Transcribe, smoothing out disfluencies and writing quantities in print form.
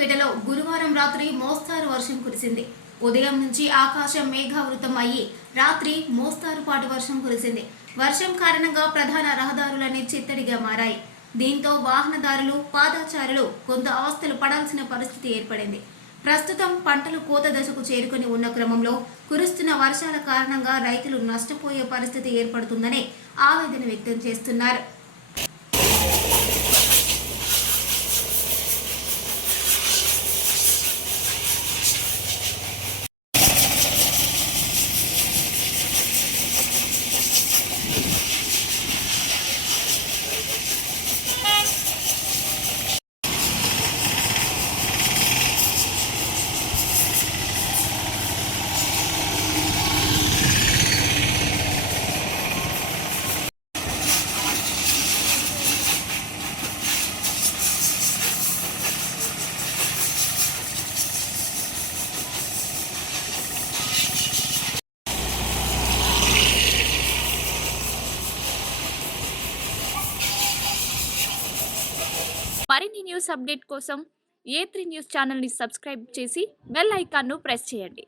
నాయుడుపేటలో గురువారం రాత్రి మోస్తారు వర్షం కురిసింది. ఉదయం నుంచి ఆకాశం మేఘావృతం అయ్యి రాత్రి మోస్తారుపాటు వర్షం కురిసింది. వర్షం కారణంగా ప్రధాన రహదారులన్నీ చిత్తడిగా మారాయి. దీంతో వాహనదారులు, పాదచారులు కొంత అవస్థలు పడాల్సిన పరిస్థితి ఏర్పడింది. ప్రస్తుతం పంటలు కోత దశకు చేరుకుని ఉన్న క్రమంలో కురుస్తున్న వర్షాల కారణంగా రైతులు నష్టపోయే పరిస్థితి ఏర్పడుతుందని ఆవేదన వ్యక్తం చేస్తున్నారు. మరిన్ని న్యూస్ అప్డేట్ కోసం A3 న్యూస్ ఛానల్ని సబ్స్క్రైబ్ చేసి బెల్ ఐకాన్ను ప్రెస్ చేయండి.